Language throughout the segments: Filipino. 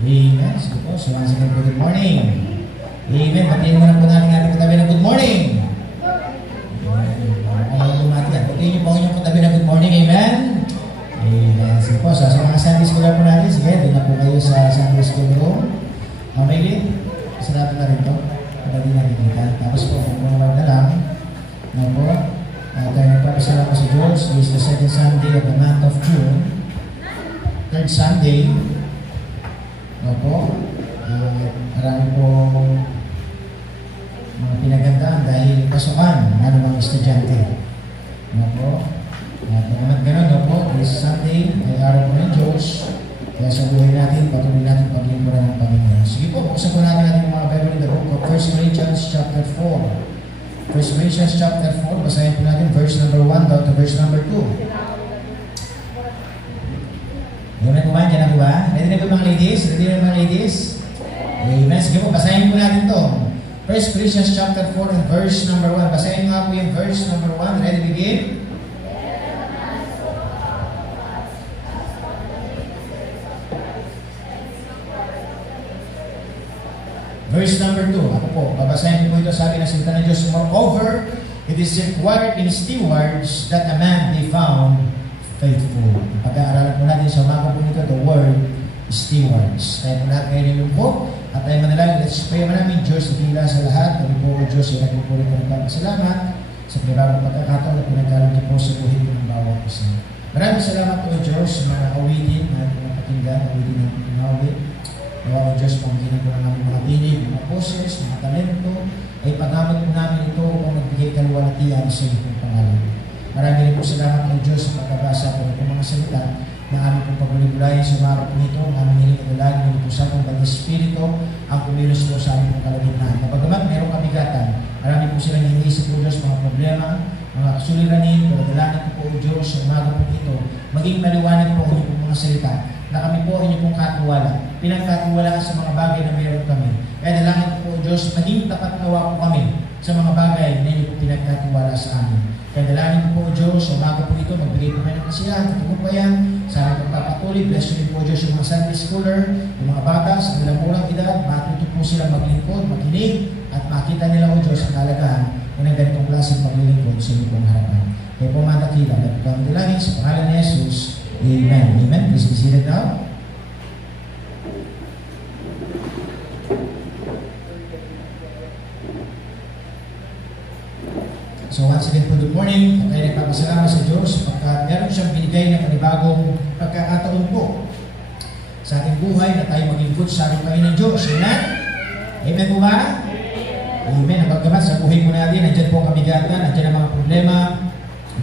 Amen. Sige po. So, once again po, good morning. Amen. Batiin mo na po natin ating katabi na good morning. Ayaw lumati yan. Batiin niyo po inyong katabi na good morning. Amen. Amen. Sige po. So, sa mga Sunday School po natin, sige, doon na po kayo sa Sunday School room. Mamaylit. Sarap na rin po. Pagdating natin kita. Tapos po, kung mga na lang, po, tayo nagpapasalamat sa Diyos. This is the second Sunday of the month of June. Third Sunday. Po, marami po mga pinagandaan dahil pasukan ng mga estudyante. Po, at gano'n po, this Sunday ay araw po ng Diyos. Kaya sa buhay natin, patuloy natin paglingkuran ng Panginoon. Sige po, buksan po natin ating mga Bible in the book of 1 Corinthians chapter 4. 1 Corinthians chapter 4, basahin po natin verse number 1 down to verse number 2. Amen po ba? Diyan na po ba? Ready na po mga ladies? Ready na mga ladies? Amen. Sige po, basahin po natin ito. 1 Corinthians chapter 4 and verse number 1. Basahin nga po yung verse number 1. Ready, begin? Verse number 2. Ako po, babasahin po ito. Sabi ng salita ng Diyos, moreover, it is required in stewards that a man be found faithful. Pag-aaralan po natin sa umaga po nito, the word stewards. Tayo po natin ngayon yung po, at tayo manalangin, let's pray namin, Diyos, nakila sa lahat, kami po, Diyos, ay nagpupuli po ng pagpasalamat sa pinagawang pagkakataon na pinagkaroon niyo po sa buhay po ng bawat isa. Maraming salamat po, Diyos, sa mga awitin, mga pakinggan, awitin ng pinawit. Nawa ko, Diyos, pangginan po ng aming mga tinig, mga poses, mga talento, ay paggamit po namin ito upang magbigay kaluwalhatian sa iyong pangalan. Maraming rin po salamat ng Diyos sa pagkabasa po ng mga salita na aming pong pagulibulayan sa mga po nito, ang aming hiling kadalagan ng pusa ng Banal Espiritu, ang kumilos po sa aming pong kalagitnaan. Kapagamat mayroong kabigatan, marami po silang iniisip po Diyos, mga problema, mga kasuliranin, kadalanan po po Diyos sa umaga po nito, maging maliwanag po ang inyong mga salita, na kami po inyong pong katiwala, pinagkatiwalaan sa mga bagay na mayroon kami. Kaya dalangin po Diyos, maging tapat nawa po kami sa mga bagay na inyong pinagkatiwala sa amin. Kaya dalangin po Diyos, sa umaga po ito, magbigay po kayo ng kasiyahan, katugumpayan, sa aming pagpapatuloy, bless nyo po Diyos yung mga Sunday Schooler, yung mga bata sa kanilang murang edad, matuto po sila maglingkod, makinig, at makita nila po Diyos ang kalagahan ng ganitong klaseng paglilingkod sa inyong pong harapan. Kaya po mga dakila, nagpapang dalangin sa pangalan ni Jesus. Amen. Amen. Please be seated now. So once again po, good morning. At tayo nagpapasalamat sa Diyos sapagkat meron siyang binigay na panibagong pagkakataon po sa ating buhay na tayo maglingkod sa ating Panginoon Diyos. Amen? Amen po ba? Amen. Napagkamat sa buhay po natin, nandiyan po ang kabigatan, nandiyan ang mga problema,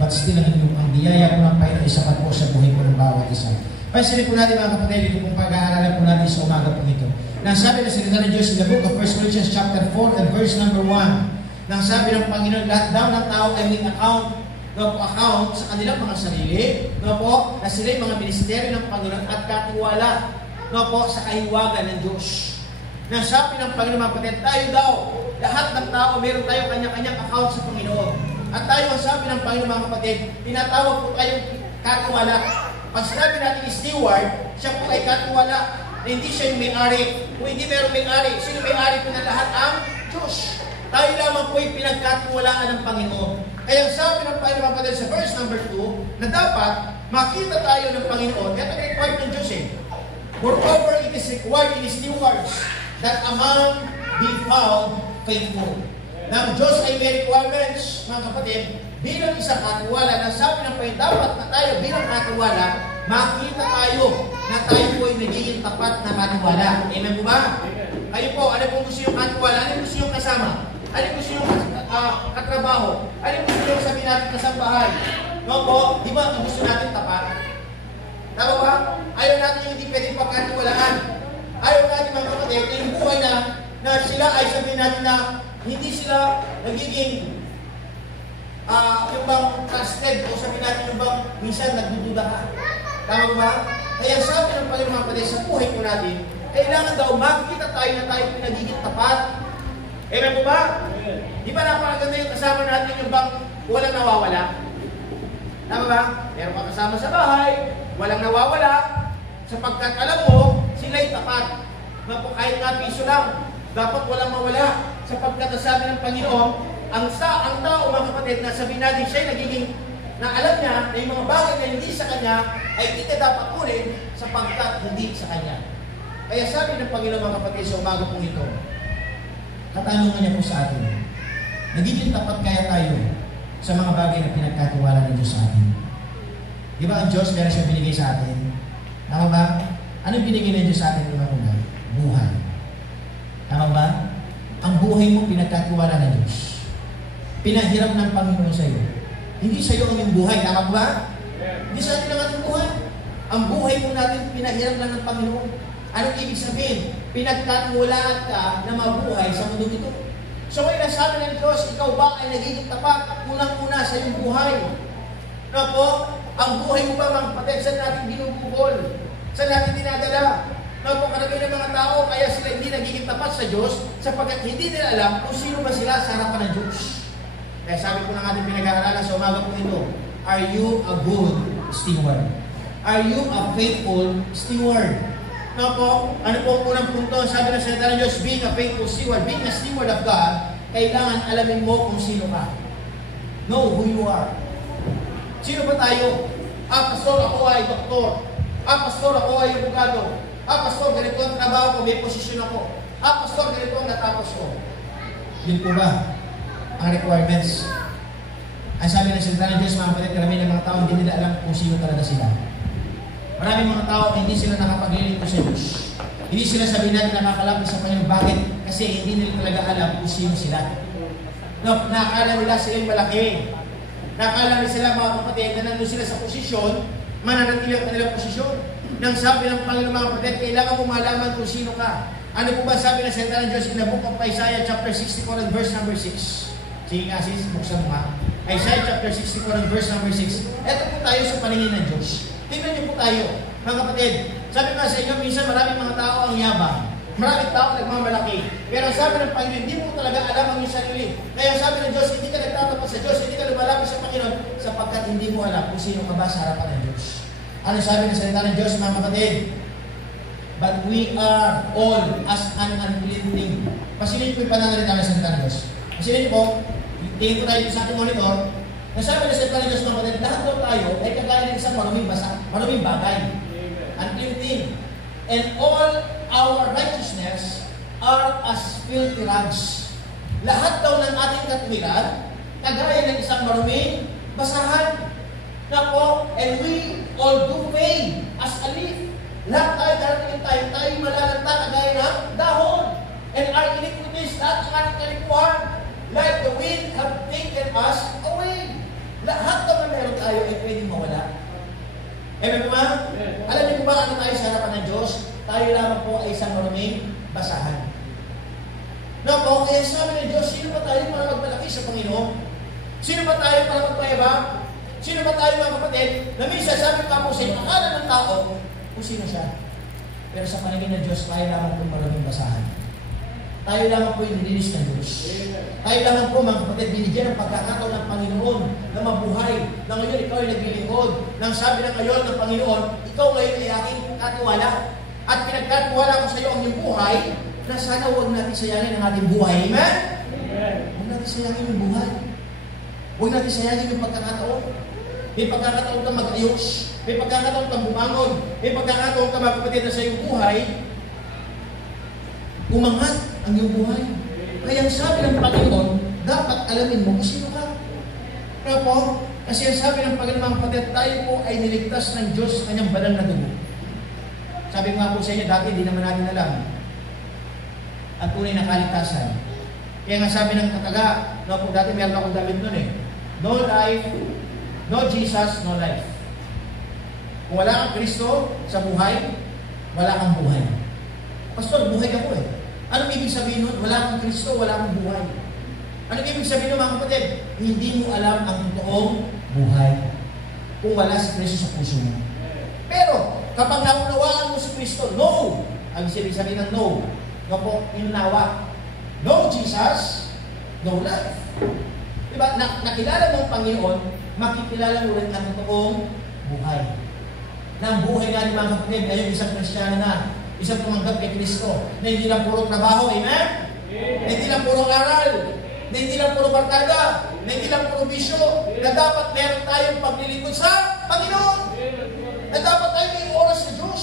but still ang biyaya po ng Panginoon isapat po sa buhay po ng bawat isa. Pansinin po natin mga kapatid, ito pong pag-aaralan po natin sa umaga po ito. Nasabi na salita ng Diyos in the book of 1 Corinthians chapter 4 and verse number 1. Nang sabi ng Panginoon, lahat daw ng tao ay may account sa kanilang mga sarili, na sila'y mga ministeryo ng Panginoon at katiwala sa kahiwagan ng Diyos. Nang sabi ng Panginoon, mga kapatid, tayo daw, lahat ng tao, meron tayo kanya-kanyang account sa Panginoon. At tayo, ang sabi ng Panginoon, mga kapatid, tinatawag po tayong katiwala. Pag sinabi natin steward, siya po ay katiwala, na hindi siya yung may-ari. Kung hindi meron may-ari, sino may-ari po na lahat? Ang Diyos. Tayo lamang po ay pinagkatiwalaan ng Panginoon. Kaya sabi ng Panginoon kapatid sa verse number 2, na dapat makita tayo ng Panginoon. Yan ang required ng Diyos eh. Moreover, it is required in His stewards that a man be found faithful. Na ang Diyos ay may requirements, mga kapatid, bilang isang katiwala, na sabi ng Panginoon, dapat na tayo bilang katiwala, makita tayo na tayo po ay nagiging tapat na katiwala. Amen po ba? Kayo po, ano po gusto yung katiwala? Ano gusto yung kasama? Ano gusto yung katrabaho? Ano gusto yung sabihin natin kasambahay? No po, di ba ang gusto natin tapat? Tama ba? Ayaw natin yung hindi pwedeng pagkatiwalaan. Ayaw natin mga kapatid, yung buhay na sila ay sabihin natin na hindi sila nagiging yung bang trusted o sabihin natin yung bang minsan nagdududa ka. Tama ba? Kaya sabi ng Panginoon mga kapatid, sa buhay po natin, kailangan daw makikita tayo na tayo pinagiging tapat. Amen po ba? Di ba napakaganda yung kasama natin yung bang walang nawawala? Tama ba? Meron ka kasama sa bahay, walang nawawala, sapagkat alam mo, sila'y tapat. na po kahit nga piso lang, dapat walang mawala. Sapagkat sabi ng Panginoon, ang tao, mga kapatid, na sabihin natin siya'y nagiging, na alam niya na yung mga bagay na hindi sa kanya ay hindi dapat kunin sapagkat hindi sa kanya. Kaya sabi ng Panginoon, mga kapatid, sa umaga po ito, katanungan niya po sa atin, nagiging tapat kaya tayo sa mga bagay na pinagkatiwala ng Diyos sa atin? Di ba ang Diyos meron siya binigay sa atin? Tama ba? Anong binigay ng Diyos sa atin una-una? Buhay. Tama ba? Ang buhay mo pinagkatiwala ng Diyos. Pinahiram ng Panginoon sa iyo. Hindi sa iyo ang iyong buhay. Tama ba? Hindi sa atin ang ating buhay. Ang buhay mo natin pinahiram lang ng Panginoon. Anong ibig sabihin? Pinagkatiwalaan ka na mabuhay sa mundo ito. So ngayon sabi ng Diyos, ikaw ba ay nagiging tapat unang-una sa iyong buhay? No po? Ang buhay mo ba, mga kapatid, saan natin binubukol? Saan natin dinadala? No po, karamihan ng mga tao, kaya sila hindi nagiging tapat sa Diyos sapagkat hindi nila alam kung sino ba sila sa harapan ng Diyos. Kaya sabi ko ng ating pinag-aaralan sa umaga po ito, are you a good steward? Are you a faithful steward? No po, ano po ang unang punto? Sabi ng salita ng Diyos, being a faithful steward, being a steward of God, kailangan alamin mo kung sino ka. Know who you are. Sino ba tayo? Pastor, ako ay doktor. Pastor, ako ay abogado. Pastor, ganito ang trabaho ko, may posisyon ako. Pastor, ganito ang natapos ko. Yun po ba ang requirements? Ang sabi ng salita ng Diyos, mga kapatid, karamihan ng mga tao, hindi nila alam kung sino talaga sila. Maraming mga tao, hindi sila nakapaglilingkod sa Diyos. Hindi sila sabihin natin nakakalapit sa Panginoon. Bakit? Kasi hindi nila talaga alam kung sino sila. No, nakakala nila silang malaki. Nakakala nila sila, mga kapatid, na nandun sila sa posisyon, mananatili ang kanilang posisyon. Nang sabi ng Panginoon, mga kapatid, kailangan mo malaman kung sino ka. Ano po ba sabi ng salita ng Diyos in the book of Isaiah chapter 64 and verse number 6? Sige nga sis, buksan mo nga. Isaiah chapter 64 and verse number 6. Ito po tayo sa paningin ng Diyos. Tingnan niyo po tayo, mga kapatid. Sabi nga sa inyo, minsan maraming mga tao ang yabang. Maraming tao nagmamalaki. Pero sabi ng Panginoon, hindi mo talaga alam ang iyong sarili. Kaya sabi ng Diyos, hindi ka nagtatapat sa Diyos, hindi ka lumalapit sa Panginoon, sapagkat hindi mo alam kung sino ka ba sa harapan ng Diyos. Ano sabi ng salita ng Diyos, mga kapatid? But we are all as an unclean thing. Pasilin ko yung pananalita ng salita ng Diyos. Pasilin ko, tingin ko tayo sa ating monitor, nasabi ng salita ng Diyos, mga kapatid, lahat daw tayo ay kagaya ng isang maruming bagay. Unclean thing. And all our righteousness are as filthy rags. Lahat daw ng ating katwiran, kagaya ng isang maruming basahan. Na po, and we all do fade as a leaf. Lahat tayo darating tayo malalanta kagaya ng dahon. And our iniquities, lahat ng ating kalikuhan, like the wind have taken us away. Lahat naman meron tayo ay pwedeng mawala. Amen po ba? Alam niyo ba ano tayo sa harapan ng Diyos? Tayo lamang po ay isang maruming basahan. No po, kaya sabi ng Diyos, sino ba tayo para magmalaki sa Panginoon? Sino ba tayo para magpayabang? Sino ba tayo, mga kapatid? Na minsan sabi pa po sa inyo, akala ng tao kung sino siya. Pero sa paningin ng Diyos, tayo lamang po maruming basahan. Tayo lamang po yung nilinis ng Diyos. Tayo lamang po, mga kapatid, binigyan ng pagkakataon ng Panginoon na mabuhay. Na ngayon, ikaw ay naglilingkod. Nang sabi ng ngayon ng Panginoon, ikaw ngayon ay aking katiwala. At pinagkatiwala ko sa iyo ang iyong buhay, na sana huwag natin sayangin ang ating buhay. Amen? Huwag natin sayangin yung buhay. Huwag natin sayangin yung pagkakataon. May pagkakataon ka mag-ayos. May pagkakataon kang bumangon. May pagkakataon ka, mga kapatid, na sa iyong buhay, umangat ang iyong buhay. Kaya ang sabi ng Panginoon, dapat alamin mo kung sino ka. Kaya po, kasi ang sabi ng Panginoon, mga kapatid, tayo po ay niligtas ng Diyos sa kanyang banal na dugo. Sabi nga po sa inyo, dati hindi naman natin alam ang tunay na kaligtasan. Kaya nga sabi ng kataga, no, po dati meron akong damit nun eh, no life, no Jesus, no life. Kung wala kang Kristo sa buhay, wala kang buhay. Pastor, buhay ako eh. Anong ibig sabihin nun? Wala kang Kristo, wala kang buhay. Anong ibig sabihin nun, mga kapatid? Hindi mo alam ang totoong buhay kung wala si Kristo sa puso mo. Pero, kapag naunawaan mo si Kristo, no! Ang sabihin ng no, no po, inunawa. No Jesus, no life. Diba? Nakilala mo ang Panginoon, makikilala mo rin ang totoong buhay. Na ang buhay natin, mga kapatid, ngayon isang Kristiyano na, isang tumanggap kay Kristo, na hindi lang puro trabaho, amen? Na hindi lang puro aral, na hindi lang puro barkada, na hindi lang puro bisyo, na dapat meron tayong paglilingkod sa Panginoon, na dapat tayo may oras sa Diyos,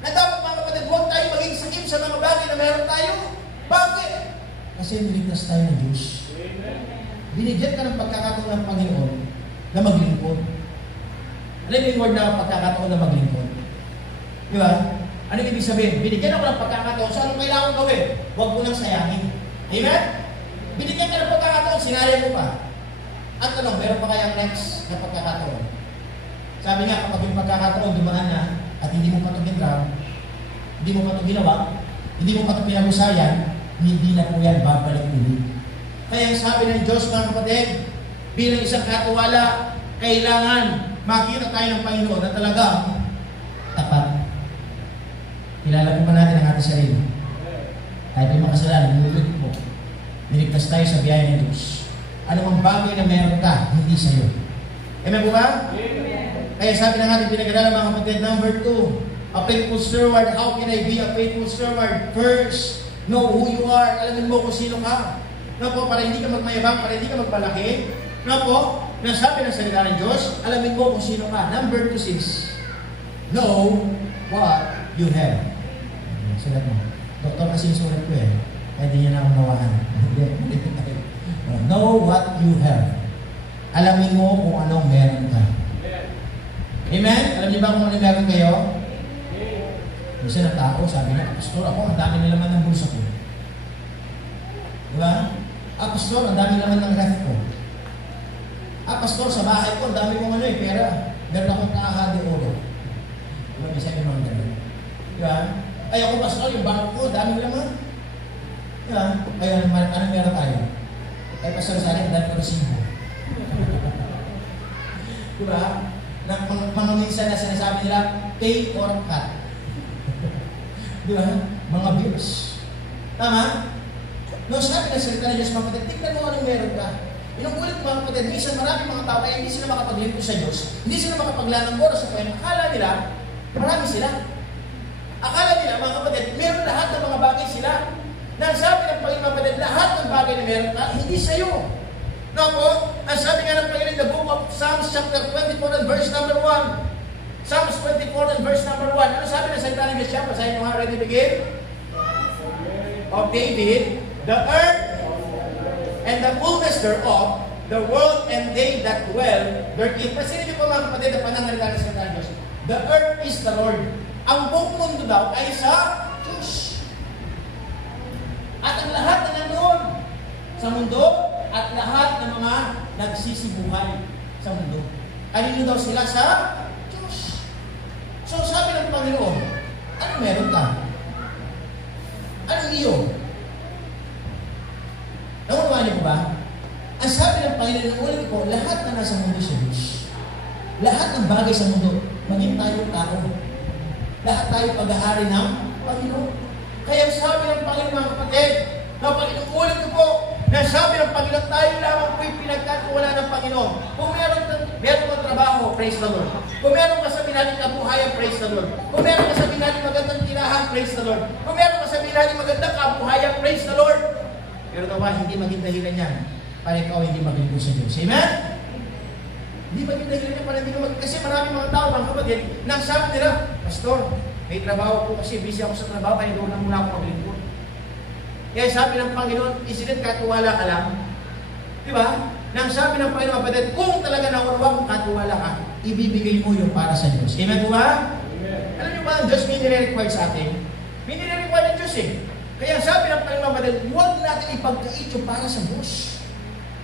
na dapat mga kapatid, huwag tayo maging sakip sa mga bagay na meron tayo. Bakit? Kasi niligtas tayo ng Diyos. Binigyan ka ng pagkakataon ng Panginoon na maglingkod. Ano yung word na pagkakataon na maglingkod? Di ba? Ano yung ibig sabihin? Binigyan ako ng pagkakataon. So anong kailangan gawin? Huwag mo nang sayangin. Amen? Binigyan ka ng pagkakataon, sinayang mo pa. At ano, meron pa kaya next na pagkakataon? Sabi nga, kapag yung pagkakataon dumaan na at hindi mo pa ito ginraw, hindi mo pa ito ginawa, hindi mo pa ito pinagusayan, hindi na po yan babalik ulit. Kaya sabi ng Diyos, mga kapatid, bilang isang katiwala, kailangan makita tayo ng Panginoon na talagang tapat. Kilala po ba natin ang ating sarili? Tayo po yung makasalanan, nilulog po. Niligtas tayo sa biyaya ng Diyos. Ano mang bagay na meron ka, hindi sa'yo. Amen po ba? Amen. Kaya sabi ng ating pinag-aralan, mga kapatid, number 2, a faithful steward. How can I be a faithful steward? First, know who you are. Alamin mo kung sino ka. No po, para hindi ka magmayabang, para hindi ka magpalaki. No po, nasabi ng salita ng Diyos, alamin mo kung sino ka. Number 2, know what you have. Sulat mo. Doktor kasi yung sulat ko eh. Kaya di niya na akong nawahan. Know what you have. Alamin mo kung anong meron ka. Amen? Alam niyo ba kung ano meron kayo? Isa na tao, sabi na, Pastor, ako, ang dami nilaman ng bulsa ko. Diba? Pastor, ang dami naman ng ref ko. Pastor, sa bahay ko, ang dami kong pera. Meron akong kaha de oro. Diba? Bisa yung mga ganun. Diba? Ay ako, Pastor, yung bangko ko, dami naman. Diba? Kaya, anong meron tayo? Ay, Pastor, sa akin, dami ko na singko. Diba? Mga minsan na sinasabi nila, pay or cut. Diba? Mga bills. Tama? No, sabi na salita ng Diyos, mga kapatid, tignan mo anong meron ka. Inuulit mga kapatid, minsan maraming mga tao ay hindi sila makapaglingkod sa Diyos, hindi sila makapaglaan ng oras sa Panginoon. Akala nila, marami sila. Akala nila, mga kapatid, meron lahat ng mga bagay sila. Nang sabi ng Panginoon, mga kapatid, lahat ng bagay na meron ka, hindi sa'yo. No po, ang sabi nga ng Panginoon in the book of Psalms chapter 24 and verse number 1. Psalms 24 and verse number 1. Ano sabi ng salita ng Diyos siya? Basahin mo nga, ready to begin? Of David, the earth and the fullness thereof, the world and they that dwell therein. Pasinin niyo po mga kapatid na panangalita ng salita ng Diyos. The earth is the Lord. Ang buong mundo daw ay sa Diyos. At ang lahat na nandoon sa mundo at lahat ng mga nagsisibuhay sa mundo. Kanino daw sila sa Diyos. So sabi ng Panginoon, ano meron ka? Anong iyo? Nakuha niyo ba? Ang sabi ng Panginoon, ulit ko, lahat na nasa mundo sa Diyos. Lahat ng bagay sa mundo, maging tayo tao. Lahat tayo paghahari ng Panginoon. Kaya sabi ng Panginoon, mga kapatid, na Panginoon, ko po, na sabi ng Panginoon, tayo lamang po'y pinagkatuwala ng Panginoon. Kung meron kang trabaho, praise the Lord. Kung meron ka sa pinaling kabuhayan, praise the Lord. Kung meron ka sa pinaling magandang tirahan, praise the Lord. Kung meron ka sa pinaling magandang kabuhayan, praise the Lord. Pero nawa, hindi maging dahilan yan para ikaw hindi maglingkod sa Diyos. Amen? Hindi maging dahilan yan para hindi ka maglingkod. Kasi maraming mga tao, mga kapatid, nang sabi nila, Pastor, may trabaho po kasi busy ako sa trabaho, kaya doon lang muna ako maglingkod. Kaya sabi ng Panginoon, isinit katuwala ka lang. Di ba? Nang sabi ng Panginoon, kapatid, kung talaga naunawang mong katuwala ka, ibibigay mo yung para sa Diyos. Amen po ba? Amen. Alam niyo ba, ang Diyos may nire-require sa atin? May nire-require ng Diyos eh. Kaya sabi ng Panginoon, kapatid, huwag natin ipagkait yung para sa Diyos.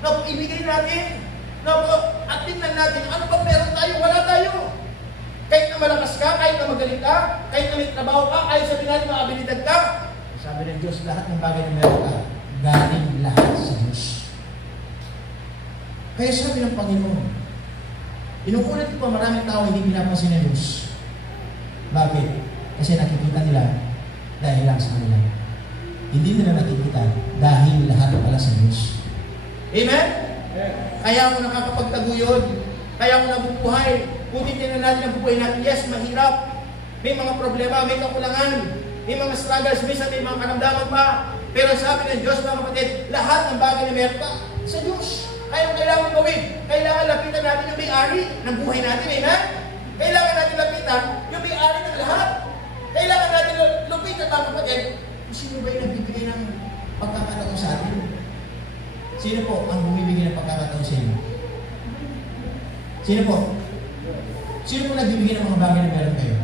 No, ibigay natin. No, at tingnan natin, ano ba meron tayo? Wala tayo. Kahit na malakas ka, kahit na magaling ka, kahit na may trabaho ka, kahit sabihin natin mga abilidad ka, sabi ng Diyos, lahat ng bagay na meron ka, galing lahat sa Diyos. Kaya sabi ng Panginoon, inuulit ko pa maraming tao hindi pinapansin ng Diyos. Bakit? Kasi nakikita nila dahil lang sa kanila. Hindi nila nakikita dahil lahat pala sa Diyos. Amen? Kaya ako nakakapagtaguyod, kaya ako nabubuhay. Kung titignan natin ang buhay natin, yes, mahirap. May mga problema, may kakulangan. may mga struggles, minsan may mga karamdaman pa. Pero sabi ng Diyos, mga kapatid, lahat ng bagay na meron ka sa Diyos. Kaya kailangan gawin, kailangan lapitan natin yung may-ari ng buhay natin, amen? Kailangan natin lapitan yung may-ari ng lahat. Kailangan natin lupitan, mga kapatid, kung sino ba yung nagbibigay ng pagkakataon sa atin? Sino po ang bumibigay ng pagkakataon sa inyo? Sino po? Sino po nagbibigay ng mga bagay na meron kayo?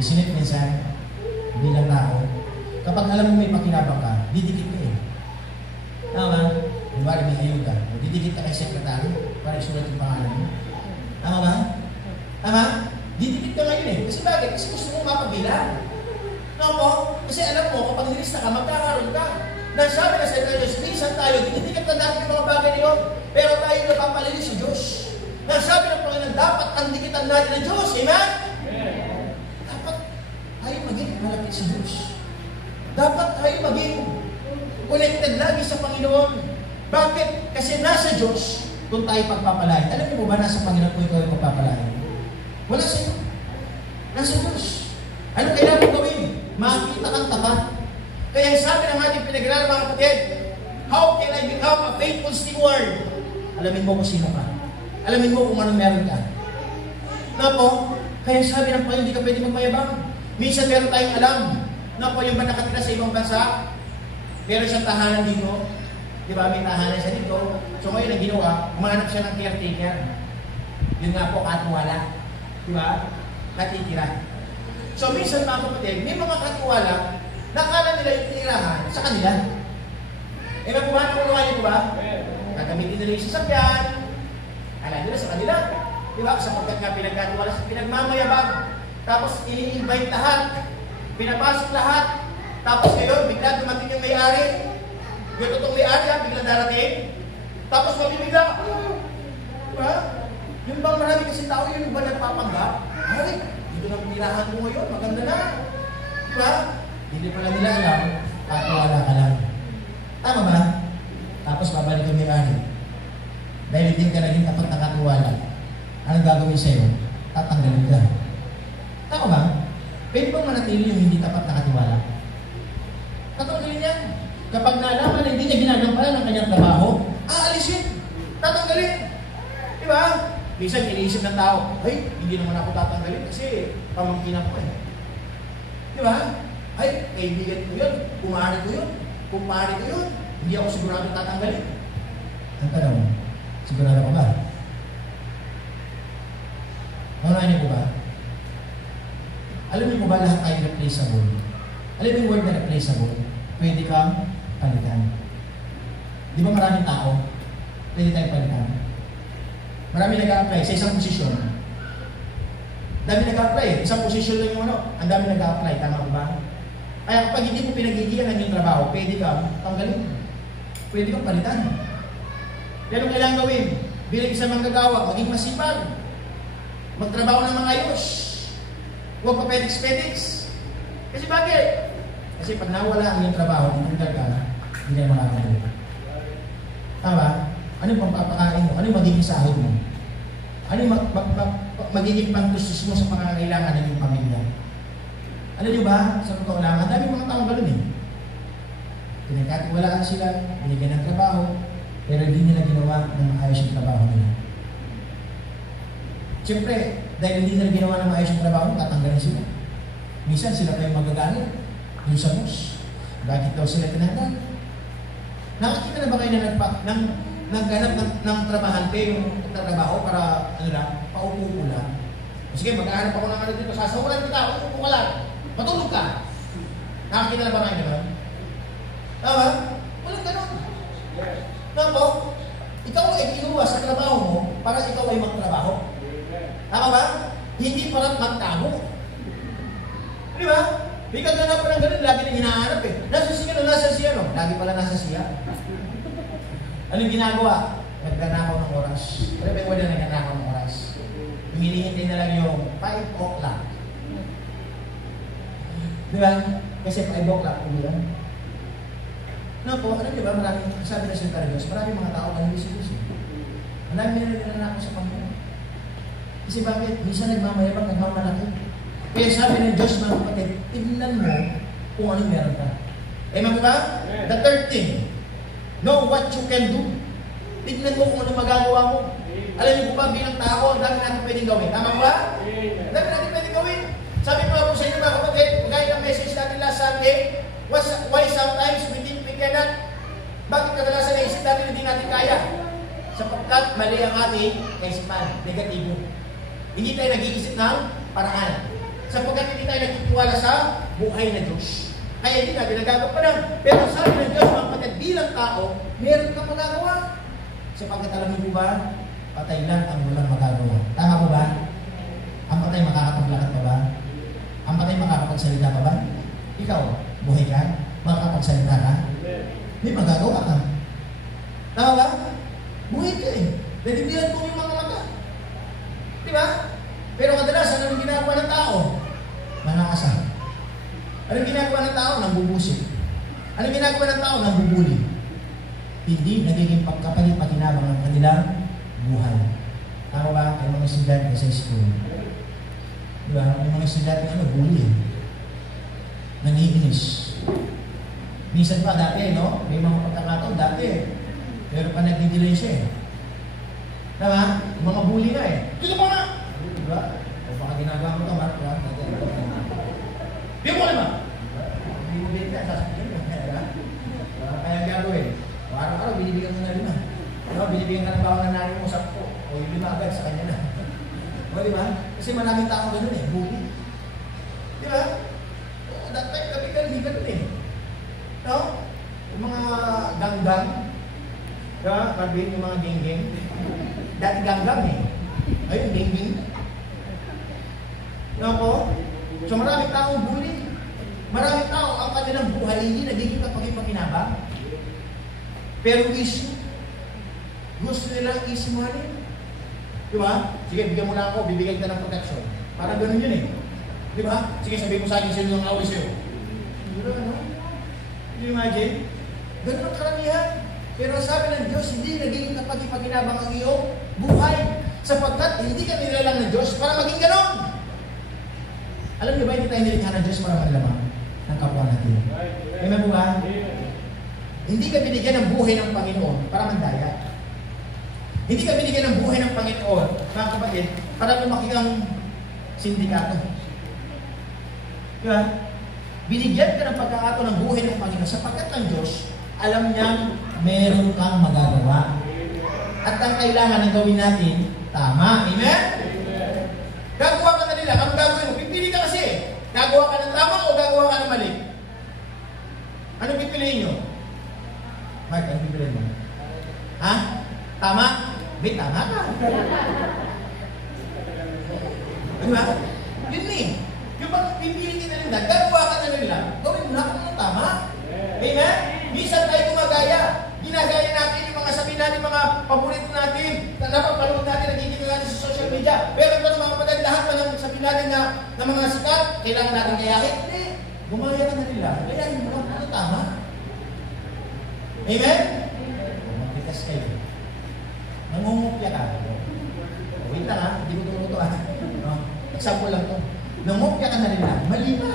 Isinip minsan, bilang tao, kapag alam mo may pakinabang ka, didikit ka eh. Tama? Kunwari may ayuda, didikit ka kay sekretary para isulat yung pangalan mo. Tama ba? Tama? Didikit ka ngayon eh. Kasi bakit? Kasi gusto mo mapabilang. Tama po? Kasi alam mo, kapag nilista ka, magkakaroon ka. Nasabi na sa Diyos, minsan tayo, didikit na natin yung mga bagay niyo, pero tayo napapalili sa Diyos. Nasabi ng Panginoon, dapat ang dikitan natin ng Diyos. Amen? Dapat tayo maging malapit sa Diyos. Dapat tayo maging connected lagi sa Panginoon. Bakit? Kasi nasa Diyos kung tayo pagpapalain. Alam mo ba, nasa Panginoon kung ikaw ay pagpapalain? Wala sa iyo. Nasa Diyos. Ano kailangan mo gawin? Makita kang tapat. Kaya sabi ng ating pinag-aralan, mga kapatid, how can I become a faithful steward? Alamin mo kung sino ka. Alamin mo kung ano meron ka. Na po, kaya sabi ng Panginoon, hindi ka pwede magmayabang. Minsan meron tayong alam. Na po, yung ba nakatira sa ibang bansa, meron siyang tahanan dito. Di ba? May tahanan siya dito. So ngayon ang ginawa, umanap siya ng caretaker. Yun nga po, katiwala. Di ba? Natitira. So minsan, mga kapatid, may mga katiwala, nakala nila yung tinirahan sa kanila. Eh, may pumahan ko niyo po ba? Gagamitin nila yung sasakyan. Kala nila sa kanila. Di ba? Sapagkat nga pinagkatiwala sa pinagmamayabang. Tapos ini-invite lahat. Pinapasok lahat. Tapos ngayon, bigla dumating yung may-ari. Yung totoong may-ari, bigla darating. Tapos mabibigla. Di ba? Yung bang marami kasi tao, yun ba nagpapanggap? Ay, dito na tirahan mo ngayon, maganda na. Di ba? Hindi pala nila alam, katiwala ka lang. Tama ba? Tapos babalik yung may-ari. Dahil hindi ka naging tapat na katiwala. Anong gagawin sa'yo? Tatanggalin ka. Tama ba? Pwede bang manatili yung hindi tapat na katiwala? Tatanggalin yan. Kapag nalaman na hindi niya ginagampanan ng kanyang trabaho, aalisin. Tatanggalin. Di ba? Minsan iniisip ng tao, ay, hindi naman ako tatanggalin kasi pamangkin ako eh. Di ba? Ay, kaibigan ko yun, kumari ko yun, kumpari ko yun, hindi ako sigurado tatanggalin. Ang tanong, sigurado ko ba? Maunahin niyo ko ba? Alam niyo ba lahat tayo replaceable? Alam niyo yung word na replaceable? Pwede kang palitan. Di ba maraming tao? Pwede tayong palitan. Marami nag-a-apply sa isang posisyon. Dami nag-a-apply. Isang posisyon lang yung ano. Ang dami nag-a-apply. Tama ba? Kaya kapag hindi mo pinagigilan yung trabaho, pwede kang tanggalin. Pwede kang palitan. Pero kailangan gawin. Bilang isang manggagawa, maging masipag. Magtrabaho ng mga ayos. Huwag pa pedix-pedix. Kasi bakit? Kasi pag nawala ang iyong trabaho, tanggal ka, hindi na makakagawa. Tama? Ano yung pampapakain mo? Ano yung magiging sahod mo? Ano yung magiging pangtustos mo sa pangangailangan ng iyong pamilya? Alam niyo ba, sa totoo lang, ang dami mga taong gano'n eh. Pinagkatiwalaan sila, binigyan ng trabaho, pero hindi nila ginawa ng maayos yung trabaho nila. Siyempre, dahil hindi nila ginawa ng maayos yung trabaho, tatanggalin sila. Minsan sila pa yung magagalit yung sa boss. Bakit daw sila tinatanggal? Nakakita na ba kayo na nagganap ng trabahante yung trabaho para, ano lang, paupo ko lang? Sige, magkahanap ako ng ano dito, sasawalan kita, uupo ka lang. Matulog ka. Nakakita na ba kayo naman? Tama? Walang ganon. Tama? Ikaw ay kinuha sa trabaho mo para ikaw ay magtrabaho. Tama ba? Hindi para magtago. Di ba? May kaganap pa ng ganun, lagi nang hinahanap eh. Nasa siya, no? Lagi pala nasa siya. Anong ginagawa? Nagnanakaw ng oras. Ano ba yung wala na nagnanakaw ng oras? Hinihintay na lang yung 5 o'clock. Di ba? Kasi 5 o'clock, hindi ba? No po, ano di ba? Maraming, sabi na sa Diyos, maraming mga tao na hindi sinusin. Maraming na nananakaw sa Panginoon. Kasi bakit? Minsan nagmamayabang, nagmamalaki. Kaya sabi ng Diyos, mga kapatid, tignan mo kung anong meron ka. Amen ba? The third thing, know what you can do. Tignan mo kung anong magagawa mo. Alam niyo po ba, bilang tao, ang dami natin pwedeng gawin. Tama ba? Ang dami natin pwedeng gawin. Sabi ko po sa inyo mga kapatid, gaya ng message natin last Sunday, why sometimes we think we cannot? Bakit kadalasan naisip natin hindi natin kaya? Sapagkat mali ang ating kaisipan, negatibo. Hindi tayo nag-iisip ng paraan. Sapagkat hindi tayo nagtitiwala sa buhay na Diyos. Kaya hindi natin nagagampanan. Pero sabi ng Diyos, mga kapatid, bilang tao, meron kang magagawa. Sapagkat alam niyo ba, patay lang ang walang magagawa. Tama ba ba? Ang patay makakapaglakad pa ba? Ang patay makakapagsalita pa ba? Ikaw, buhay ka? Makakapagsalita ka? May magagawa ka. Tama ba? Buhay ka eh. Nadidilan mo yung mga mata. Diba? Pero kadalasan, anong ginagawa ng tao? Manakasal. Anong ginagawa ng tao? Nambubusik. Anong ginagawa ng tao? Nambubuli. Hindi nagiging pagkapalit-pakinabang ang kanilang buhay. Tama ba? Ay mga estudyante sa school. Diba? May mga estudyante bully. Nangiinis. Minsan pa dati, no? May mga pagkakataon dati. Pero pa nagdidelay siya eh. Tama? Yung mga bully nga eh. Dito mo na! Diba? O baka ginagawa mo ito, Mark. Di mo naman! Hindi mo din na, sasabihin mo. Kaya ang gagawin. Araw-araw, binibigyan mo na lima. Diba? Binibigyan ka ng bawang na nanin mo 10. O yung 5 agad sa kanya na. O diba? Kasi maraming tao ganun eh. Bully. Diba? That time, gabi-gabi ganun eh. No? Yung mga ganggang. Diba? Marvin, yung mga geng-geng. Dati ganggang eh. Ayun, geng-geng. No po? So maraming taong bully. Maraming tao ang kanilang buhay hindi nagiging kapag-ipakinabang. Pero issue. Gusto nila easy money. Diba? Sige, bigyan mo na ako, bibigyan ka ng protection. Parang ganun yun eh. Diba? Sige, sabihin mo sa akin, sino ng away sa'yo? Diba, ano? Can you imagine? Ganun ang karamihan. Pero sabi ng Diyos, hindi naging kapag-ipakinabang ang iyong buhay. Sapagkat hindi ka nilalang ng Diyos para maging ganon. Alam niyo ba, hindi tayo nilikha ng Diyos para manlamang ng kapwa natin. Amen po ba? Hindi ka binigyan ng buhay ng Panginoon para mandaya. Hindi ka binigyan ng buhay ng Panginoon, mga kapatid, para lumaki ang sindikato. Diba? Binigyan ka ng pagkakataon ng buhay ng Panginoon sapagkat ng Diyos, alam niyang meron kang magagawa. At ang kailangan ng gawin natin, tama. Amen? Gagawa ka na nila. Anong gagawin mo? Pipili ka kasi. Gagawa ka ng tama o gagawa ka ng mali? Anong pipiliin nyo? Mark, anong pipiliin mo? Ha? Tama? May tama ka. Diba? Yun eh. Yung pag pipiliin ka na nila, gagawa ka na nila, gawin mo na kung anong tama. Amen? Minsan tayo gumagaya. Ginagaya natin yung mga sabihin natin, mga paborito natin, na napapanood natin, nagiging natin sa social media. Pero ito mga kapatid, lahat pa ng sabihin natin na mga sikat, kailangan natin gayahin. Hindi. Gumagaya ka na nila. Gayahin mo lang kung tama. Amen? Magbitas kayo. Nangungupya ka. Wait lang ha, hindi ko tumuto ha. Example lang to. Nangungupya ka na nila. Mali ba?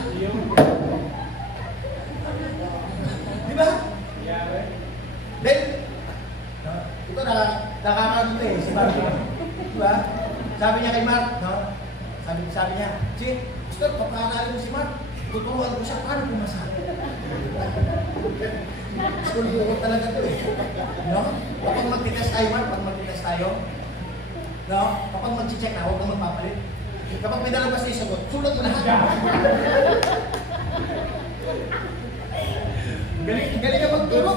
Diba? Then, ito nakakano eh, si Mark. Diba? Sabi niya kay Mark, no? Sabi niya, gusto, papakalala mo si Mark. Tuturuan ko siya, paano pumasa? School buhot talaga ito eh. No? Kapag mag-test tayo, Mark, pag mag-test tayo, no? Kapag mag-check na, huwag na magpapalit. Kapag may dalawang kasi sagot, sulat mo lahat. Galing ka magturo.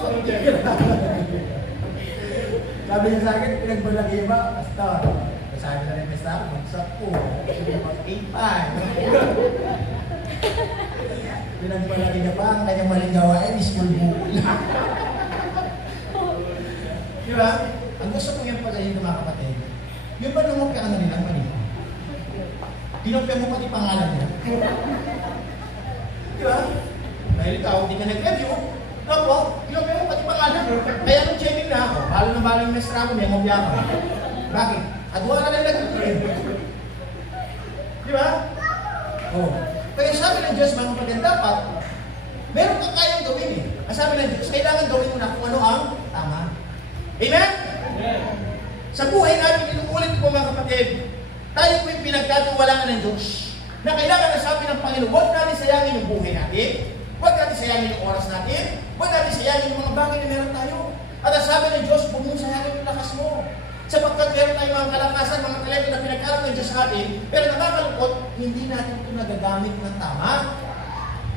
Sabi niya sa akin, pinagbalagay ba? Pastor. Sabi na rin, Pastor, mag-sapo. Mag-8-5. Pinagbalagay niya pa ang kanyang maling gawain, school book. Diba? Ang gusto ko yung pag-ayin ng mga kapatid, yung ba nungopya ka na nilang mali? Tinopya mo pati pangalan niya. Diba? Dahil ikaw, hindi ka nag-review. Opo, tinopya mo pati pangalan. Kaya nung checking na ako, balo na balo yung mestra mo, may ngopya ka. Bakit? Adwa ka na nag-review. Diba? Oh. Kaya sabi ng Diyos, mga kapatid, dapat, meron kang kayang gawin eh. Ang sabi ng Diyos, kailangan gawin mo na kung ano ang tama. Amen? Amen. Sa buhay natin, inuulit ko mga kapatid, tayo po'y pinagkatiwalaan ng Diyos na kailangan na sabi ng Panginoon, huwag natin sayangin yung buhay natin, huwag natin sayangin yung oras natin, huwag natin sayangin yung mga bagay na meron tayo. At ang sabi ng Diyos, huwag mong sayangin yung lakas mo. Sapagkat meron tayong mga kalakasan, mga talento na pinagkaroon ng Diyos sa atin, pero nakakalungkot, hindi natin ito nagagamit ng tama.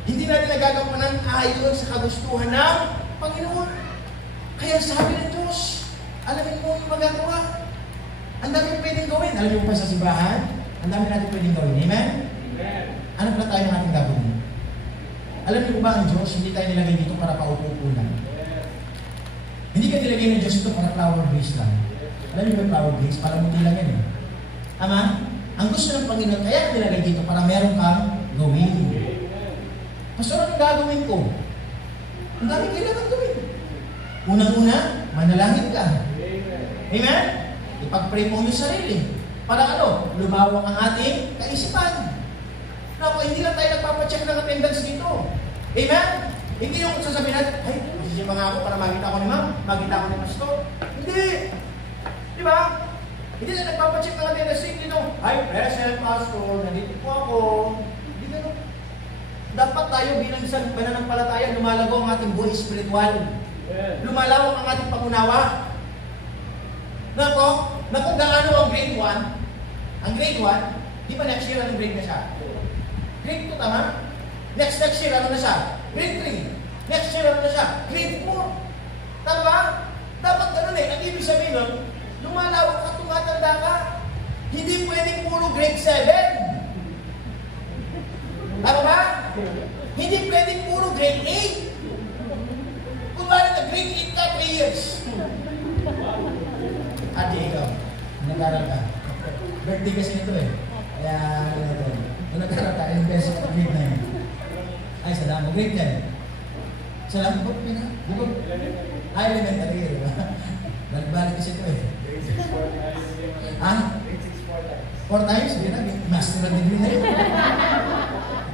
Hindi natin nagagawa ng ayon sa kagustuhan ng Panginoon. Kaya sabi ng Diyos, alamin mo yung magagawa. Ang dami pwedeng gawin. Alam mo pa sa simbahan, ang dami natin pwedeng gawin. Amen? Amen. Ano pala tayo ng ating gagawin? Alam niyo ba ang Diyos, hindi tayo nilagay dito para paupo-upo lang. Hindi ka nilagay ng Diyos ito para flower base lang. Alam niyo ba flower base? Para muti lang yan eh. Tama? Ang gusto ng Panginoon, kaya nilagay dito para meron kang gawin. Pastor, anong gagawin ko? Ang dami kailangan gawin. Unang-una, manalangin ka. Amen? Ipag-pray mo yung sarili. Para ano? Lumawak ang ating kaisipan. Naku, hindi lang tayo nagpapacheck ng attendance dito. Amen? Hindi yung sasabihin natin, ay, masisima nga ako para makita ko ni ma'am, makita ko ni pastor. Hindi. Di ba? Hindi na nagpapacheck ng attendance dito. Ay, present pastor, nandito po ako. Hindi gano'n. Dapat tayo bilang isang pananampalataya, lumalago ang ating buhay spiritual. Lumalawak ang ating pangunawa. Na kung gaano ang grade 1, ang grade 1, di ba next year anong grade na siya? Grade 2, tama? Next year ano na siya? Grade 3. Next year ano na siya? Grade 4. Tama ba? Dapat ganun eh. Ang ibig sabihin nun, lumalawak ka, tumatanda ka. Hindi pwedeng puro grade 7. Tama ba? Hindi pwedeng puro grade 8. Kung wala na grade 8 ka, 3 years. Ate, ikaw, nag-aral ka. Birthday kasi nito eh. Kaya, kung nag-aral ka, ilang beses ka grade 9. Ay, salamat. Grade 10. Salamat po, bukod. Ay, elementary, di ba? Balik-balik kasi ito eh. Ah? 4 times? Hindi na, master of degree na yun.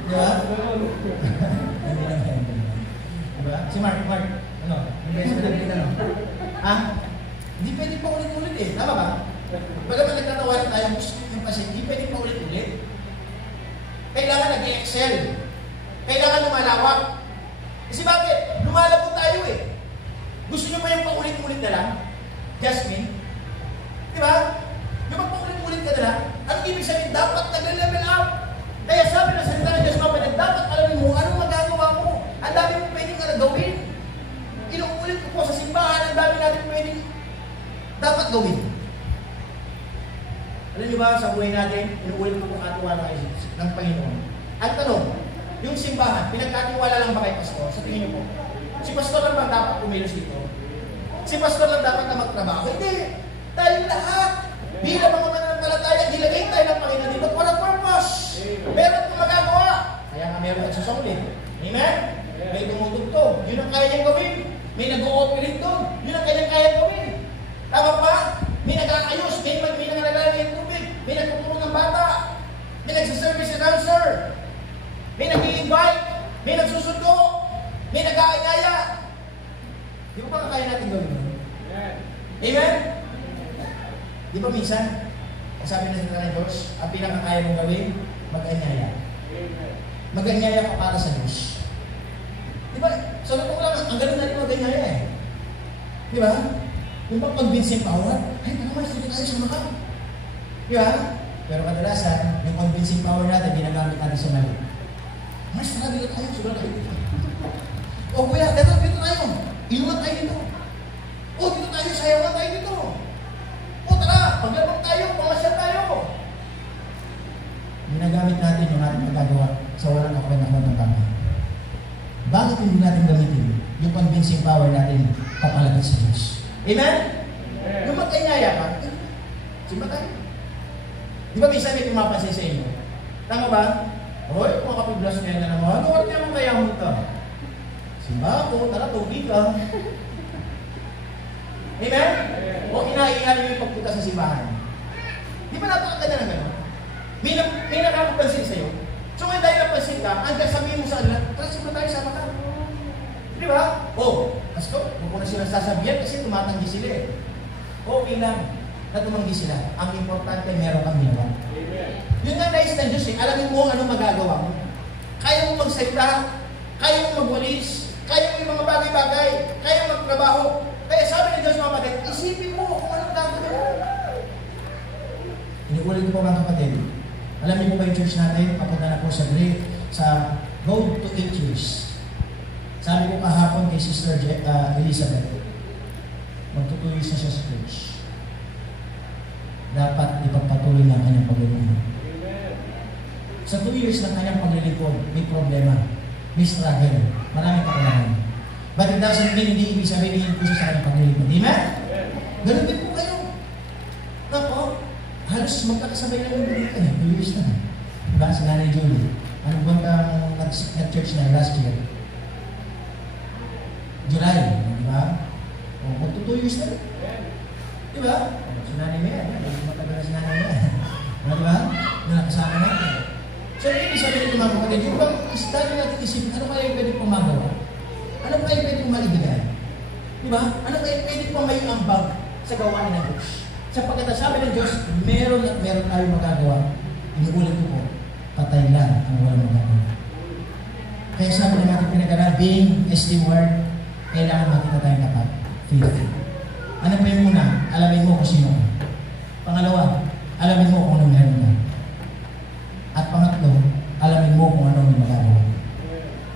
Di ba? Hindi lang yan. Di ba? Si Mark, ano? Yung best of degree na, no? Ah? Hindi pwede pa ulit-ulit eh. Tama ba? Bagaman nagtatawarin tayo, yung kasi hindi pwede pa ulit-ulit. Kailangan nag-i-excel. Kailangan lumalawak. Kasi bakit? Lumalabot tayo eh. Gusto nyo ba yung paulit-ulit na lang? Jasmine? Di ba? Yung magpaulit-ulit ka na lang, anong ibig sabihin? Dapat nag-level up. Kaya sabi ng salita ng Diyos, kapatid, dapat alamin mo anong magagawa mo. Ang dami mo pwedeng nga gawin. Inuulit ko po sa simbahan, ang dami natin pwedeng dapat gawin. Alam niyo ba, sa buhay natin, inuulit ko po katiwala kayo ng Panginoon. Ang tanong, yung simbahan, pinagkatiwala lang ba kay pastor? Sa tingin niyo po, si pastor lang ba dapat kumilos dito? Si pastor lang dapat na magtrabaho? Hindi. Tayo lahat. Bilang mga mananampalataya, nilagay tayo ng Panginoon dito for a purpose. Meron kang magagawa. Kaya nga meron nagsusaulit. Amen? May tumutugtog. Yun ang kaya niyang gawin. May nag-ooperate doon. Yun ang kaya gawin. Tama pa? May nag-aayos. May nag-alalagay ng tubig. May nagtuturo ng bata. May nagsaservice announcer. May nag-i-invite. May nagsusundo. May nag-aanyaya. Di ba kaya natin gawin? Amen? Di ba minsan, ang sabi ng salita ng Diyos, ang pinakakaya mong gawin, mag-anyaya. Mag-anyaya ka para sa Diyos. Di ba? Sa totoo lang, ang galing natin mag-anyaya eh. Di ba? Yung pag-convincing power, ay, naman, sige tayo sa makam. Di ba? Pero kadalasan, yung convincing power natin, ginagamit natin sa mali. Mas talaga tayo, siguro tayo dito. O kuya, dito tayo. Inuwan tayo dito. O, dito tayo, sayawan tayo dito. O, tara, paglabang tayo, pamasyal tayo. Ginagamit natin yung ating magagawa sa walang kakwentahan ng tama. Bakit hindi natin gamitin yung convincing power natin papalapit sa Diyos? Amen? Yung mag-anyaya ka, simba tayo. Di ba minsan may pumapansin sa inyo? Tama ba? Hoy, makapiblas niya na naman. Ano kaya mong kaya mo ito? Simba ako, tara, tubig ka. Amen? O inaingali mo yung pagpunta sa simbahan. Di ba napakaganda na gano'n? May nakakapansin sa'yo. So ngayon dahil napansin ka, hanggang sabihin mo sa kanila, transfer na tayo, sama ka. Di ba? Pastor, huwag ko na silang sasabihan kasi tumatanggi sila eh. Okay lang na tumanggi sila. Ang importante, meron kang ginawa. Yun nga nais ng Diyos eh. Alamin mo anong magagawa mo. Kaya mo magsalita, kaya mo magwalis, kaya mo yung mga bagay-bagay, kaya mo magtrabaho. Kaya sabi ng Diyos mga kapatid, isipin mo kung anong gagawin mo. Inuulit ko po mga kapatid. Alam niyo po ba yung church natin? Papunta na po sa road to 8 years. Sabi ko kahapon kay Sister Elizabeth, magtutuloy siya sa church. Dapat ipagpatuloy ng kanyang paglilingkod. Sa 2 years ng kanyang paglilingkod, may problema, may struggle, maraming kakulangan. But it doesn't mean hindi ibig sabihin po siya sa kanyang paglilingkod. Amen? Ganun din po kayo. Nako, halos magkakasabay na yung dito eh. 2 years na. Diba? Si Nanay Julie. Ano ba ang nag-church na last year? July. Diba? Magto 2 years na. Diba? Si Nanay Mea. Matagal na si Nanay Mea. Diba? Nakasama natin. So, ibig sabihin ng mga kapatid, yung bang study natin isipin, ano kaya yung pwede pang magawa? Ano kaya yung pwede pang maibigay? Diba? Ano kaya yung pwede pang may ambag sa gawain ng Diyos? Sapagkat sabi ng Diyos, meron at meron tayong magagawa. Inuulit ko po, patay lang ang walang magagawa. Kaya sabi ng ating pinag-aral, being a steward, kailangan makita tayong dapat. Faithful. Ano pa yung muna? Alamin mo kung sino ka. Pangalawa, alamin mo kung ano meron na. At pangatlo, alamin mo kung ano may magagawa.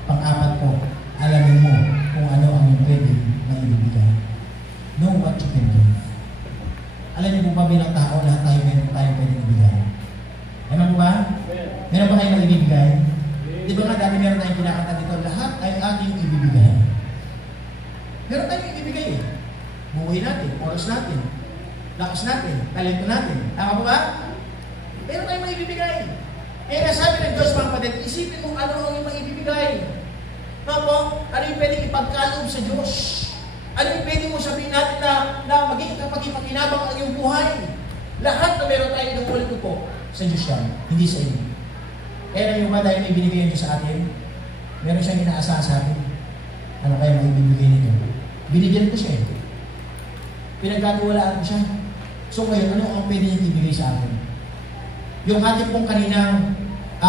Pang-apat po, alamin mo kung ano ang yung pwede na ibibigay. Know what you can do. Alam niyo po ba bilang tao, lahat tayo meron tayong pwede ibigay. Ano po ba? Meron ba kayong ibibigay? Di ba nga dami meron tayong kinakanta dito, lahat ay ating ibibigay. Meron tayong ibibigay eh. Buhay natin, oras natin, lakas natin, talento natin. Tama po ba? Meron tayong maibibigay. Kaya nasabi ng Diyos mga kapatid, isipin mo ano ang iyong maibibigay. Ano yung pwedeng ipagkaloob sa Diyos? Ano yung pwede mo sabihin natin na maging kapag-ipakinabang ang iyong buhay? Lahat na meron tayo ng ulit po sa Diyos yan, hindi sa inyo. Kaya naman ba dahil may binigay ang Diyos sa atin, meron siyang inaasahan sa atin. Ano kaya maibibigay nito? Binigyan ko siya eh. Pinagkatiwalaan ko siya. So ngayon, ano ang pwede niyang ibigay sa atin? Yung ating pong kaninang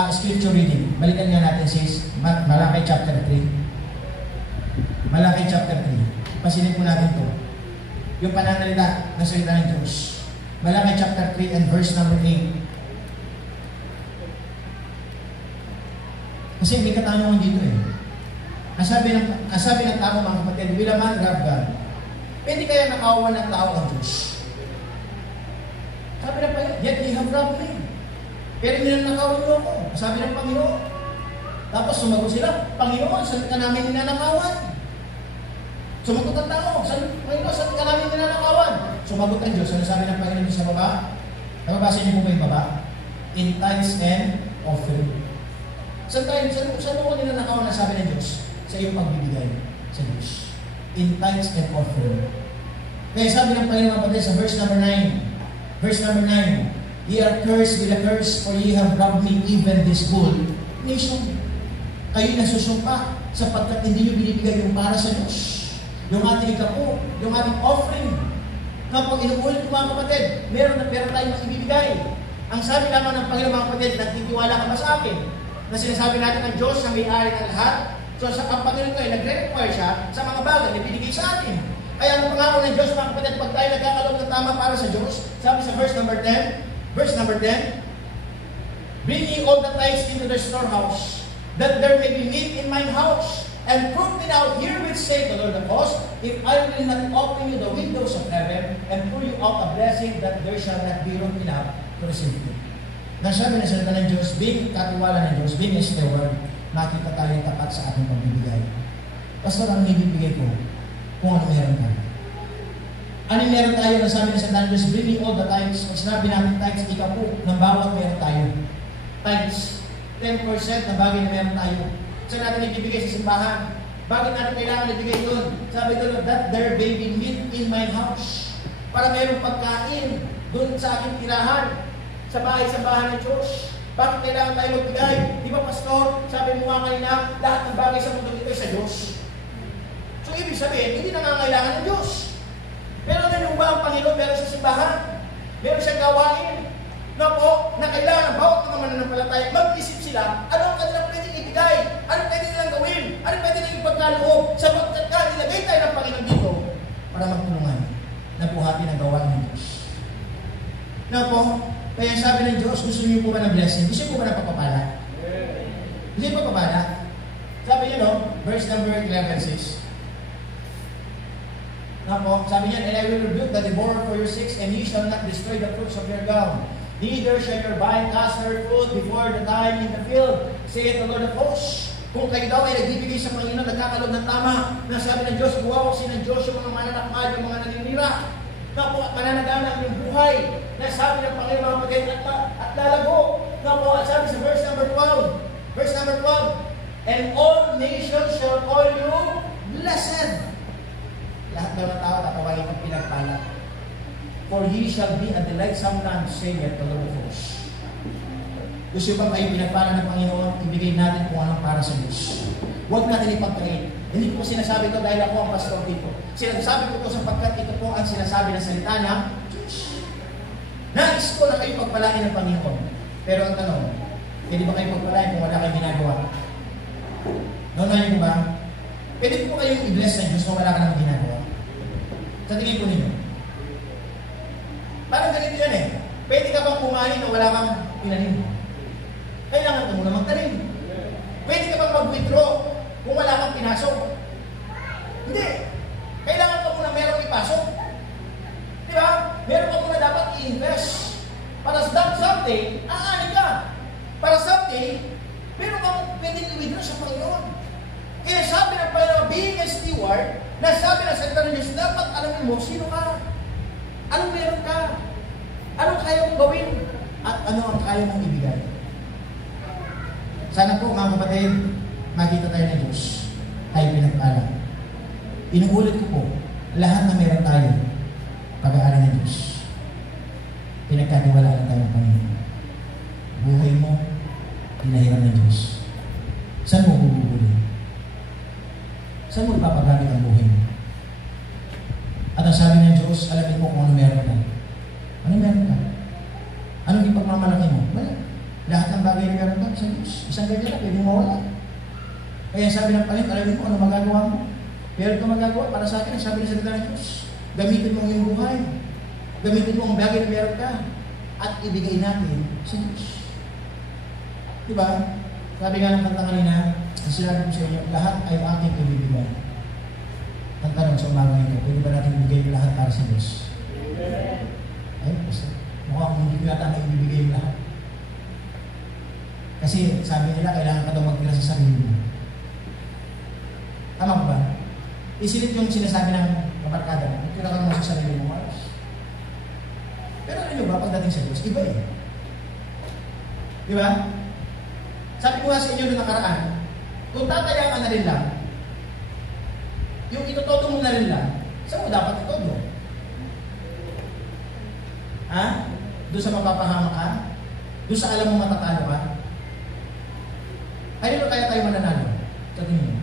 scripture reading, balikan nga natin sis, Malakay chapter 3. Malakay chapter 3. Pasilip po natin ito. Yung pananalita na salita ng Diyos. Malakay chapter 3 and verse number 8. Kasi may katanungan dito eh. Nasabi ng tao mga kapatid, will a man rob God? Pwede kaya nakawan ng tao ang Diyos? Sabi na pa yet they have robbed me. Pero ninanakawan niyo ako. Sabi ng Panginoon. Tapos sumagot sila, Panginoon, saan ka namin ninanakawan? Sumagot ang tao, Panginoon, saan ka namin ninanakawan? Sumagot ang Diyos. Ano sabi ng Panginoon sa baba? Nababasa niyo po ba yung baba? In tithes and offering. Saan mo ninanakawan na sabi ng Diyos? Sa iyong pagbibigay sa Diyos. In tithes and offering. Kaya sabi ng Panginoon kapatid sa verse number 9. Verse number 9. Ye are cursed with a curse, for ye have robbed me even this gold nation. Kayo'y nasusumpa sapagkat hindi nyo binibigay yung para sa Diyos. Yung ating ikapo, yung ating offering. Kapag inuulit ko mga kapatid, meron tayong ibibigay. Ang sabi naman ng Panginoon mga kapatid, nagtitiwala ka ba sa akin? Na sinasabi natin ng Diyos na may-ari ng lahat. So ang Panginoon ko ay nagre-require siya sa mga bagay na binigay sa atin. Kaya ang pangako ng Diyos mga kapatid, pag tayo nagkakaloob ng tama para sa Diyos, sabi sa verse number 10, bring ye all the tithes into the storehouse, that there may be meat in mine house. And prove me now, herewith say the Lord of hosts, if I will not open you the windows of heaven, and pour you out a blessing, that there shall not be room enough to receive you. Nasabi na salita ng Diyos, being katiwala ng Diyos, being a steward, makita tayo tapat sa ating pagbibigay. Pastor, ang ibibigay ko, kung ano meron ka. Ano meron tayo na sabi na sa Diyos, bring me all the tithes. Pag sinabi namin tithes, ikaw po, ng bawat meron tayo. Tithes, 10% na bagay na meron tayo. Saan natin ibibigay sa simbahan? Bakit natin kailangan ibigay yun? Sabi doon, that there may be meat in my house. Para mayroong pagkain doon sa aking tirahan, sa bahay ng Diyos. Bakit kailangan tayo magbigay? Di ba, Pastor? Sabi mo nga kanina, lahat ng bagay sa mundo ito ay sa Diyos. So, ibig sabihin, hindi nangangailangan ng Diyos. Pero ano ba ang Panginoon meron sa simbahan? Meron siyang gawain na po, na kailangan bawat mga mananampalataya mag-isip sila, ano ang kanilang pwedeng ibigay? Ano pwede nilang gawin? Ano pwede nilang ipagkaloob? Sapagkat ka, nilagay tayo ng Panginoon dito para magtulungan na buhatin ang gawain ng Diyos. Na po, kaya sabi ng Diyos, gusto niyo po ba ng blessing? Gusto niyo po ba ng pagpapala? Gusto niyo pagpapala? Sabi niyo, no? Verse number 11 says, na po, sabi niya, and I will rebuke the devourer for your sakes, and ye shall not destroy the fruits of your ground. Neither shall your vine cast her fruit before the time in the field, saith the Lord of hosts. Kung kayo daw ay nagbibigay sa Panginoon, nagkakalog ng tama, na sabi ng Diyos, buwawak si ng Diyos yung mga mananakmal, yung mga naninira, na po, mananagana ang iyong buhay, na sabi ng Panginoon, mga pagkain at lalago, na po, at sabi sa verse number 12, and all nations shall call you blessed. Lahat daw ng tao, tatawagin ang pinagpala. For he shall be a delightsome land, saith the Lord of hosts. Gusto ba kayo pinagpala ng Panginoon, ibigay natin kung anong para sa Diyos. Huwag natin ipagkain. Hindi ko sinasabi ito dahil ako ang pastor dito. Sinasabi ko ito sapagkat ito po ang sinasabi ng salita ng Diyos. Nais ko na kayo pagpalain ng Panginoon. Pero ang tanong, pwede ba kayo pagpalain kung wala kayong ginagawa? Naunahin ko ba? Pwede po kayong i-bless ng Diyos kung wala ka namang ginagawa? Sa tingin po ninyo. Parang ganito yan eh. Pwede ka bang kumain na wala kang pinanim? Kailangan ka muna magtanim. Pwede ka bang mag-withdraw kung wala kang pinasok? Hindi. Kailangan ka muna merong ipasok. Di ba? Meron ka muna dapat i-invest. Para sa someday, aanin ka. Para someday, meron kang pwede i-withdraw sa Panginoon. Kaya sabi ng Panginoon, being a steward, na sabi ng salita ng Diyos, dapat alamin mo, sino ka? Anong meron ka? Anong kaya mong gawin? At ano ang kaya mong ibigay? Sana po, mga kapatid, makita tayo ng Diyos. Tayo pinagpala. Inuulit ko po, lahat na meron tayo, pag-aaral ng Diyos. Pinagkatiwalaan tayo ng Panginoon. Buhay mo, pinahiram ng Diyos. Saan mo bubuli? Saan mo ipapagamit ang buhay mo? At ang sabi ng Diyos, alamin mo kung ano meron ka. Ano meron ka? Anong ipagmamalaki mo? Wala. Lahat ng bagay na meron ka sa Diyos. Isang ganyan na, pwede mawala. Kaya sabi ng Panginoon, alamin mo ano magagawa mo. Meron ka magagawa para sa akin, sabi ng salita ng Diyos. Gamitin mo ang iyong buhay. Gamitin mo ang bagay na meron ka. At ibigay natin sa Diyos. Diba? Sabi nga ng kanta kanina, ang sinabi ko sa inyo, lahat ay aking ibibigay. Ang tanong sa umaga nito, pwede ba natin ibigay lahat para sa Diyos? Ay, mukhang hindi ko yata na ibibigay yung lahat. Kasi sabi nila, kailangan ka daw magtira sa sarili mo. Tama ba? Isilip yung sinasabi ng kabarkada mo, magtira ka naman sa sarili mo, Mars. Pero ano nyo ba, pagdating sa Diyos, iba eh. Di ba? Sabi ko nga sa inyo noong nakaraan, kung tataya ka na rin lang, yung itutodo mo na rin lang, saan mo dapat itodo? Ha? Doon sa mapapahama ka? Doon sa alam mo matatalo ka? Ay, dito kaya tayo mananalo? Sa tingin mo?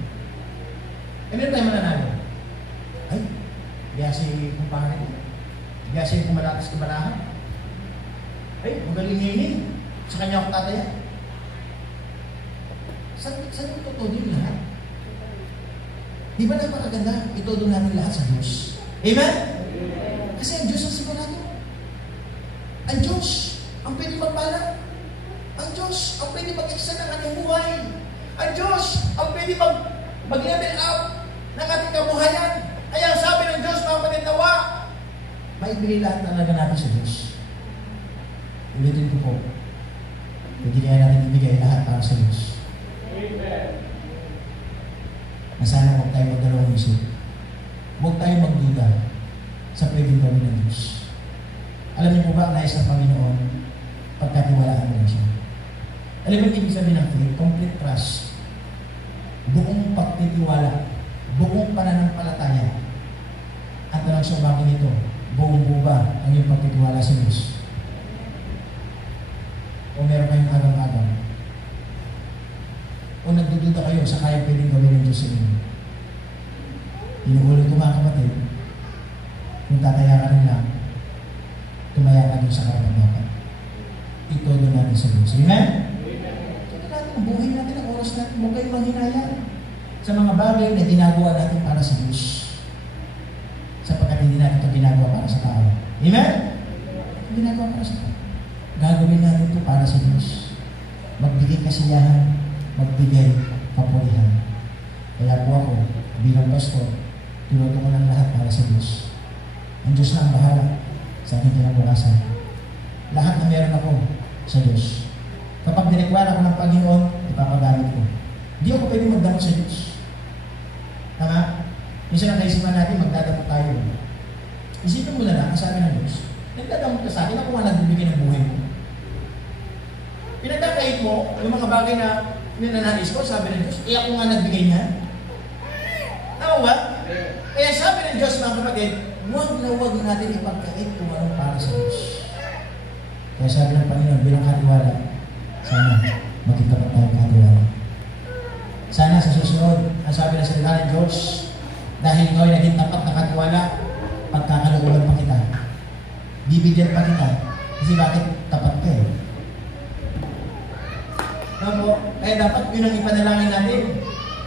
Ay, dito tayo mananalo? Ay, biyasi kung pangit. Biyasi kung malakas kabalahan. Ay, magaling ngayon. Sa kanya ako tataya. Saan ito todo yung lahat? Di ba napakaganda? Itodo natin lahat sa Diyos. Amen? Kasi ang Diyos ang sigurado. Ang Diyos ang pwede magpala. Ang Diyos ang pwede mag-extend ng kanyang buhay. Ang Diyos ang pwede mag-level up ng ating kabuhayan. Kaya sabi ng Diyos, mga panitawa, maibigay lahat talaga natin sa Diyos. Ulitin ko po, pwede kaya natin ibigay lahat para sa Diyos. Na sana huwag tayo magdalawang isip. Huwag tayo magduda sa pwedeng gawin ng Diyos. Alam niyo po ba, nais ng Panginoon, pagkatiwalaan mo lang siya. Alam mo, ibig sabihin ng faith, complete trust. Buong pagtitiwala, buong pananampalataya. At lang sa umaga nito, buong buba ang iyong pagtitiwala sa Diyos. O meron kayong agang-agang? O nagdududa kayo sa kaya pwedeng gawin ng Diyos sa inyo? Inuulit ko mga kapatid, kung tataya ka rin lang, tumaya ka din sa karapat-dapat. Ituloy natin sa Diyos. Amen? Ito natin, ang buhay natin, ang oras natin, huwag kayong manghinayang sa mga bagay na ginagawa natin para sa Diyos. Sapagkat hindi natin ito ginagawa para sa tao. Amen? Ginagawa para sa tao. Gagawin natin ito para sa Diyos. Magbigay kasiyahan, magbigay kapurihan. Kaya po ako, bilang pastor, tinutuko ng lahat para sa Diyos. Ang Diyos na ang bahala sa aking kinabukasan. Lahat na meron ako sa Diyos. Kapag dinikwala ko ng Panginoon, ipapagamit ko. Hindi ako pwede magdamot sa Diyos. Tama? Minsan ang kaisipan natin, magdadamot tayo. Isipin mo lang ang sabi ng Diyos, nagdadamot ka sa akin, ako nga nagbibigay ng buhay mo. Pinagkakait mo, yung mga bagay na ninanais ko, sabi ng Diyos, ako nga nagbigay niya. Tama ba? Kaya sabi ng Diyos, mga kapatid, huwag natin ipagkait kung anong para sa Diyos. Kaya sabi ng Panginoon, bilang katiwala, sana maging tapat tayong katiwala. Sana sa susunod, ang sabi ng salita ng Diyos, dahil ikaw ay naging tapat na katiwala, pagkakalooban pa kita. Bibigyan pa kita. Kasi bakit tapat ka eh? No, kaya dapat yun ang ipanalangin natin.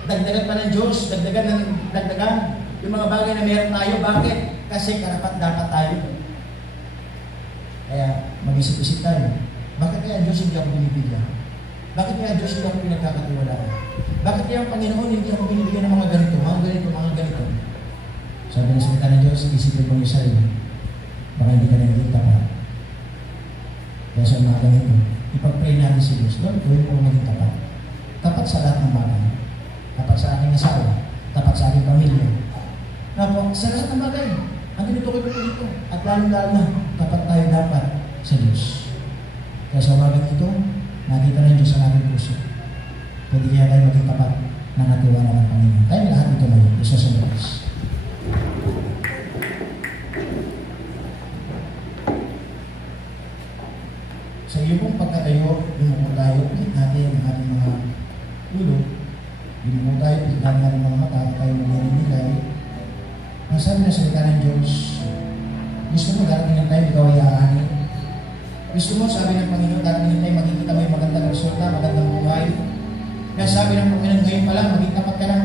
Dagdagan pa ng Diyos, dagdagan yung mga bagay na meron tayo. Bakit? Kasi karapat dapat tayo. Kaya mag-isip-isip tayo. Bakit kaya Diyos hindi ako binibigyan? Bakit kaya Diyos hindi ako pinagkakatiwalaan? Bakit kaya ang Panginoon hindi ako binibigyan ng mga ganito, mga ganito? Sabi ng salita ng Diyos, isipin mo yung sarili. Baka hindi ka nagigita pa. Kaya sa mga ganito, ipag-pray natin si Diyos. Lord, gawin mo maging tapat. Tapat sa lahat ng bagay. Tapat sa aking asawa. Tapat sa aking pamilya. Napo, sa lahat ng bagay. Ang tinutukoy ko dito. At lalong-lalo na, tapat tayo dapat sa Diyos. Kaya sa bagay ito, nakita ng Diyos ang ating puso. Pwede kaya tayo maging tapat ng natiwala ng Panginoon. Tayo lahat ito ngayon. Isa sa Diyos. Sa iyo pong pagkatayo, lumuko tayo, ulit natin ang ating mga ulo. Lumuko tayo, ulit natin ang mga mata, tayo maninigay. Ang sabi na salita ng Diyos, gusto mo darating tayo, ikaw ay aanin. Gusto mo, sabi ng Panginoon, darating tayo, makikita mo yung magandang resulta, magandang buhay. Kaya sabi ng Panginoon, ngayon pa lang, maging tapat ka na.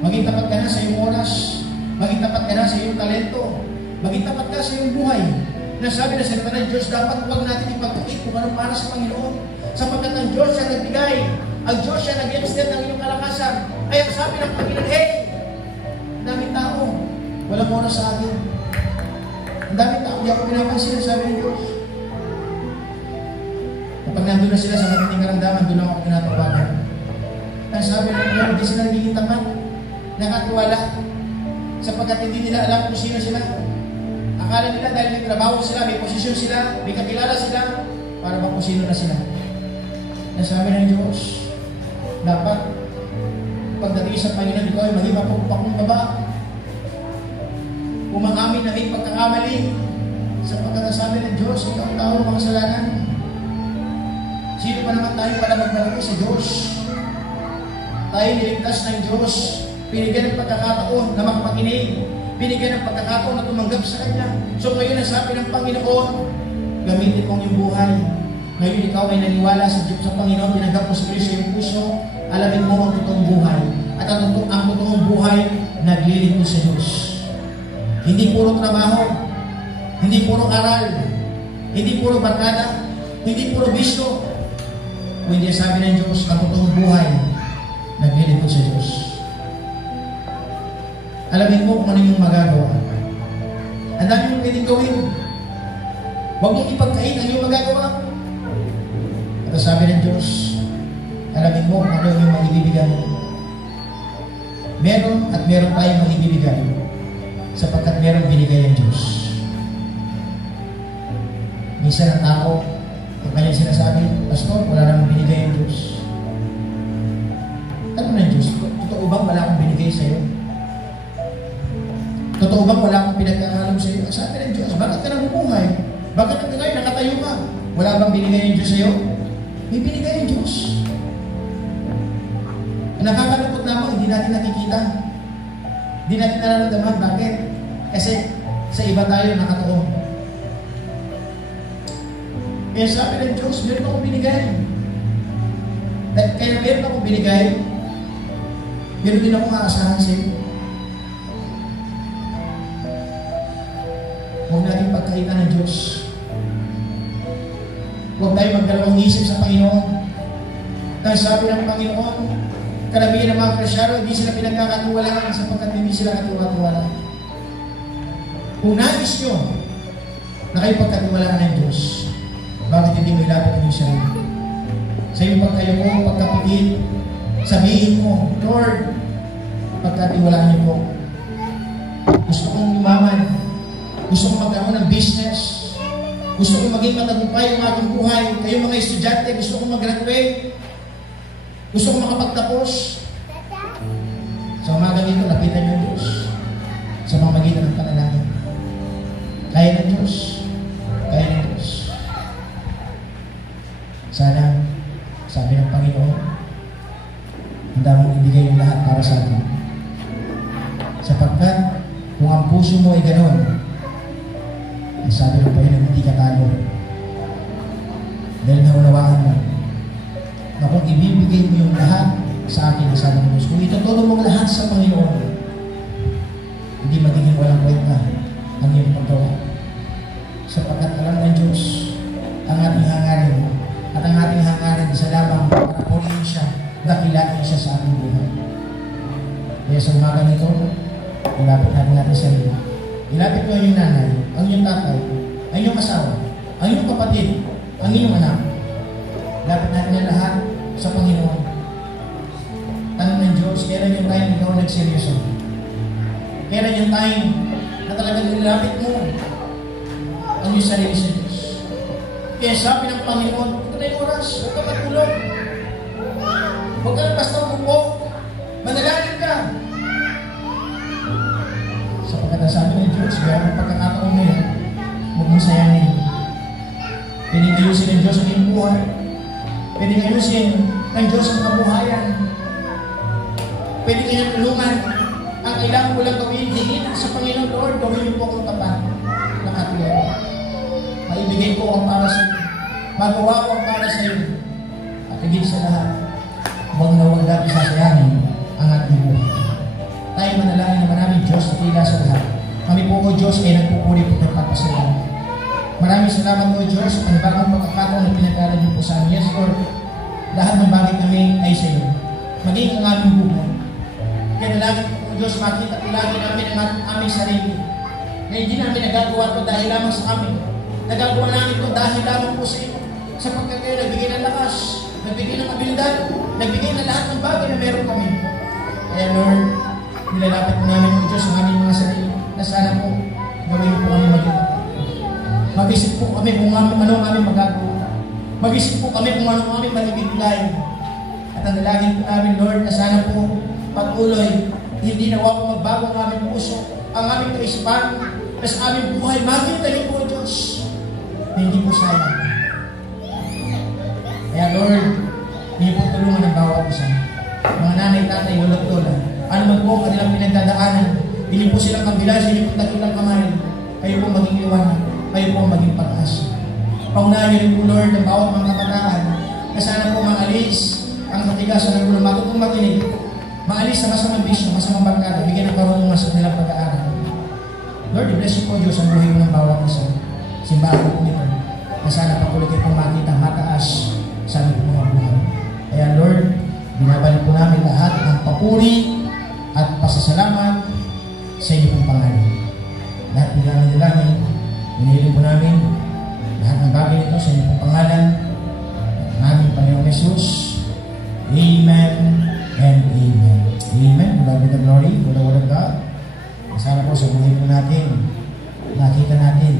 Maging tapat ka na sa iyong oras. Maging tapat ka na sa iyong talento. Maging tapat ka sa iyong buhay. Nasabi na sa salita ng Diyos, dapat huwag natin ipagkakit kung ano para sa Panginoon. Sapagkat ang Diyos siya nagbigay. Ang Diyos siya nag-extend ng iyong kalakasan. Ay ang sabi ng Panginoon, hey! Ang daming tao. Walang oras sa akin. Ang daming tao. Hindi ako pinapansin. Sabi ng Diyos. Kapag nandun na sila sa matinding karamdaman, doon ako pinatawagan. Ang sabi ng Panginoon, hindi sila nagiging tapat. Nakatiwala. Sapagkat hindi nila alam kung sino sila. Akala nila dahil may trabaho sila, may posisyon sila, may kakilala sila, para ba kung sino na sila. Nasabi ng Diyos, dapat pagdating sa Panginoon, ikaw ay maging mapagpakumbaba. Umaamin na may pagkakamali. Sapagkat nasabi ng Diyos, ikaw ang tao ng kasalanan. Sino pa naman tayo para magbalaki sa Diyos? Tayo niligtas ng Diyos. Binigyan ng pagkakataon na makapakinig. Binigyan ng pagkakataon na tumanggap sa Kanya. So ngayon ang sabi ng Panginoon, gamitin mong iyong buhay. Ngayon ikaw ay naniwala sa Diyos sa Panginoon, tinanggap mo sa Kristo iyong puso, alamin mo ang totoong buhay. At ang totoong buhay, naglilingkod sa Diyos. Hindi puro trabaho, hindi puro aral, hindi puro barkada, hindi puro bisyo. Kundi sabi ng Diyos, ang totoong buhay, naglilingkod sa Diyos. Alamin mo kung ano yung magagawa. Ang dami mong pwedeng gawin. Huwag mong ipagkait ang iyong magagawa. At sabi ng Diyos, alamin mo kung ano yung maibibigay. Meron at meron tayong maibibigay sapagkat meron binigay ang Diyos. Minsan ang tao, ang kanyang sinasabi, Pastor, wala namang binigay ang Diyos. Ano ng Diyos? Totoo bang wala akong binigay sa iyo? Totoo bang wala akong pinagkakalam sa iyo? Sabi ng Diyos, bakit ka nabubuhay? Bakit hanggang ngayon nakatayo ka? Wala bang binigay yung Diyos sa'yo? May binigay yung Diyos. Nakakalungkot lamang, hindi natin nakikita. Hindi natin nararamdaman. Bakit? Kasi sa iba tayo nakatuon. Kaya sabi ng Diyos, meron akong binigay. Kaya meron akong binigay, meron din akong aasahan sa'yo. Huwag natin pagkaitan ng Diyos. Huwag tayo magdalawang isip sa Panginoon. Dahil sabi ng Panginoon, karamihan ng mga Kristyano, hindi sila pinagkakatiwalaan sapagkat hindi sila katiwa-tiwala. Kung nais nyo na kayo pagkatiwalaan ng Diyos, bakit hindi mo ilapit ang iyong sarili? Sa iyong pagkayo mo, pagkapigil, sabihin mo, Lord, pagkatiwalaan niyo po. Gusto kong umaman. Gusto kong magkaroon ng business. Gusto kong maging matagumpay ang aking buhay. Kayo mga estudyante, gusto kong mag-graduate. Gusto kong makapagtapos. Sa umaga dito, lapitan niyo ang Diyos. Sa pamamagitan ng panalangin. Kaya ng Diyos. Kaya ng Diyos. Sana, sabi ng Panginoon, handa mong ibigay yung lahat para sa atin. Sapagkat, kung ang puso mo ay ganon, ay sabi ng Panginoon, hindi ka talo. Dahil naunawaan mo, na kung ibibigay mo yung lahat sa akin, sabi ng Diyos, kung itutulong mo lahat sa Panginoon, hindi magiging walang kwenta ang iyong paggawa. Sapagkat alam ng Diyos ang ating hangarin, at ang ating hangarin sa lamang para purihin siya, dakilain siya sa ating buhay. Kaya sa umaga nito, ilapit natin sarili. Ilapit mo ang iyong nanay, ang iyong tatay, ang iyong asawa, ang iyong kapatid, ang iyong anak. Ilapit natin ang lahat sa Panginoon. Tanong ng Diyos, kailan yung time ikaw nagseryoso? Kailan yung time na talagang ilapit mo ang iyong sarili sa Diyos? Kaya sabi ng Panginoon, ito na yung oras, huwag ka matulog. Huwag ka lang basta umupo. Manalangin ka. Sapagkat ang sabi ng Diyos, kaya ang pagkakataon mo yan, huwag mong sayangin. Pwedeng ayusin ng Diyos ang iyong buhay. Pwedeng ayusin ng Diyos ang kabuhayan. Pwedeng kanyang tulungan. Ang kailangan mo lang gawin, hingin sa Panginoon, Lord, gawin niyo po akong tapat ng ating Lord. Maibigay ko ang para sa iyo. Magawa ko ang para sa iyo. At higit sa lahat, huwag na huwag natin sasayangin ang ating buhay. Tayo manalangin na maraming Diyos at tila sa lahat. Kami po o Diyos ay nagpupuri po ng pagpasalamat. Maraming salamat po Diyos sa panibagong pagkakataon na pinag-aaral niyo po sa amin. Yes Lord, lahat ng bagay kami ay sa iyo. Maging ang aming buhay. Kaya nalangin po Diyos, makita po lagi namin ang aming sarili. Na hindi namin nagagawa ito dahil lamang sa amin. Nagagawa namin ito dahil lamang po sa iyo. Sapagkat kayo nagbigay ng lakas, nagbigay ng abilidad, nagbigay ng lahat ng bagay na meron kami. Kaya Lord, nilalapit po namin po Diyos ang aming mga sarili na sana po gawin po kami maging. Mag-isip po kami kung ano ang aming magagawa. Mag-isip po kami kung ano ang aming malibigay. At ang dalangin po namin Lord na sana po patuloy, hindi nawa po magbago ang aming puso, ang aming kaisipan, na sa aming buhay, makita niyo po Diyos na hindi po sayang. Kaya Lord, hindi po tulungan ng bawat isa. Mga nanay, tatay, lolo't lola, ano man po kanilang pinagdadaanan, hindi po silang kambilas, hindi po takilang kamay, kayo po maging iwanan, kayo po maging pag-asa. Paunahan niyo rin po Lord ng bawat mga kabataan, na sana po maalis ang katigasan ng ulo, matutong makinig, maalis sa masamang bisyo, masamang barkada, bigyan ng karunungan sa kanilang pag-aaral. Lord, bless you po Diyos ang buhay ng bawat isa. Simbahan po nito, na sana patuloy kayo pong makita, mataas sa aming mga buhay. Kaya Lord, binabalik po namin lahat ng papuri at pasasalamat sa inyo pong pangalan. Lahat po namin nilangin, hinihiling po namin lahat ng bagay nito sa inyo pong pangalan ng aming Panginoong Jesus. Amen and amen. Amen. Lord be the glory for the word of God. Sana po sa buhay po natin, nakita natin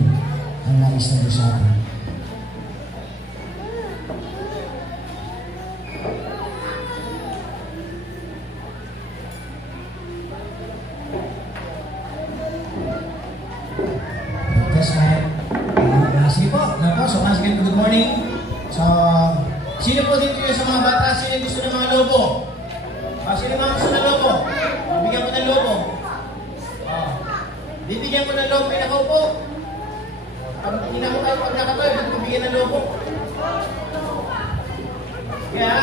ang nais na Diyos sa atin. Sige po. So once again, good morning. morning. So, sino po dito yung sa mga bata? Sino yung gusto ng mga lobo? Sino yung mga gusto ng lobo? Bibigyan ko ng lobo. Bibigyan ko ng lobo. Ay, nakaupo. Pag nakatayo, bibigyan ng lobo. Kaya,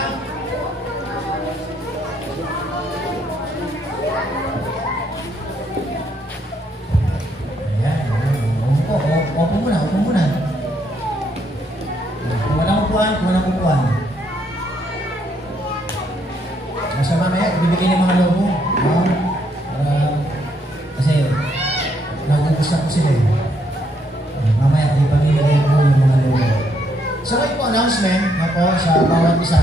Opo muna. Kung walang upuan. Nasa mamaya, ibibigay ng mga lobo. Kasi, nagugustuhan ko sila eh. Mamaya, ipamimigay ko yung mga lobo. So, ito po announcement na po sa bawat isa.